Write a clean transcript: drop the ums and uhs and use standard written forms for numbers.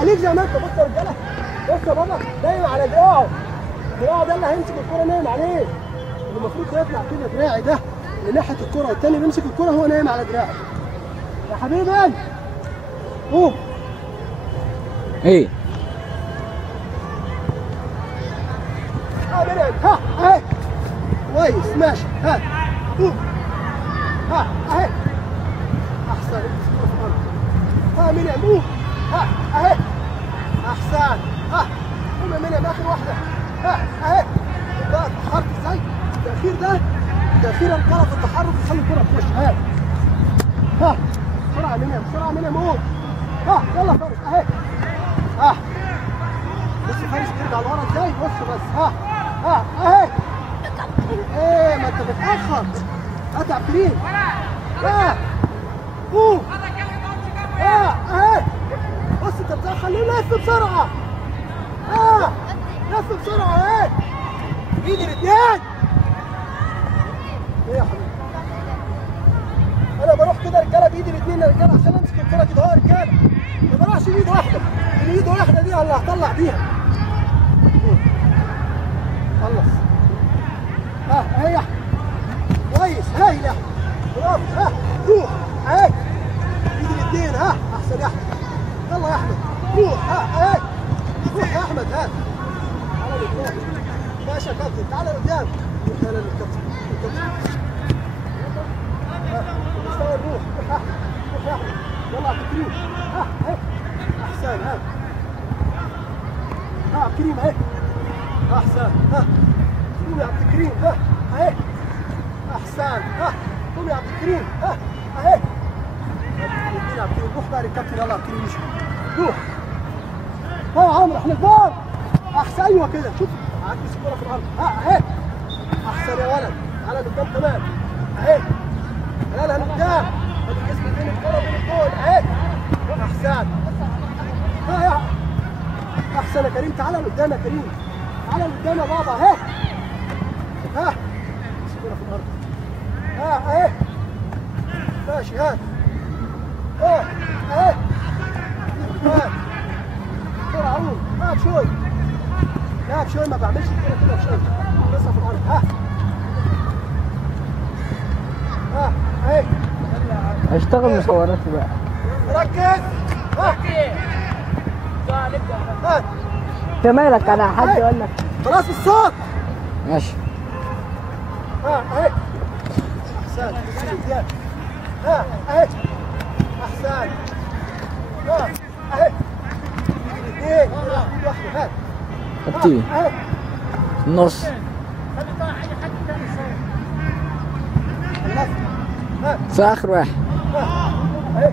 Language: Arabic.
خليك زي ما انت. بص يا رجاله، بص يا بابا، نايم على دراعه. دراعه ده اللي هيمسك الكوره نايم عليه. اللي المفروض يطلع كده دراعي ده لناحيه الكوره، والتاني بيمسك الكوره هو نايم على دراعه. يا حبيبي قوم. ايه منعم. ها اهي كويس ماشي. ها قوم. ها اهي احسن. ها منعم قوم. ها اهي احسن. ها قوم يا منعم اخر واحده. ها اهي بقى اتاخرت ازاي؟ التاخير ده تاخير الكره في التحرك يخلي الكره تخش. ها بسرعه يا منعم، بسرعه يا منعم قوم. ها يلا فارس اهي. ها بص فارس بيرجع لورا ازاي. بص بس. ها اهي. ايه ما انت بتاخر. هات عبد الكريم. قوم. اهي بص انت بتاخر ليه؟ لف بسرعه. لف بسرعه اهي. ايدي الاثنين. ايه يا حبيبي؟ انا بروح كده رجاله بايدي الاثنين يا رجاله عشان امسك الكوره كده اهو يا رجاله. ما بروحش بايد واحده. الايد واحده دي اللي هطلع بيها. خلص. اهي يا احمد. كويس هايل يا احمد. برافو. روح اهي. ايدي الاثنين. احسن يا احمد. يلا يا احمد روح. اهي روح يا احمد. تعالى لقدام. ماشي يا كابتن، تعالى لقدام. تعالى للكابتن. مستوى الروح. روح يا احمد. يلا عبد الكريم. اهي احسن. عبد الكريم اهي. احسن. قوم يا عبد الكريم. اهي احسن. قوم يا عبد الكريم. اهي يا عبد الكريم. روح بقى للكابتن. يلا يا عبد الكريم روح. يا عمرو احنا كبار. احسن. ايوه كده. شوف عكس الكوره في الارض. اهي احسن يا ولد. تعالى لقدام كمان. اهي تعالى لقدام. ادي الجسم بين الكوره وبين الجول. اهي احسن. يا احسن يا كريم. تعالى لقدام يا كريم. تعالى لقدام يا بابا. اهي الكوره في الارض. اهي ماشي. اهي بسرعه قوم. بشوي. لا بشوي ما بعملش كده بشوي. لسه في الارض. اهي هشتغل مصورات بقى. ركز. انت مالك؟ انا حد يقول لك خلاص الصوت. ماشي. اهي احسن. اهي احسن. اهي الاثنين. واحده. حطيه النص. خلصت. في اخر واحد. اهي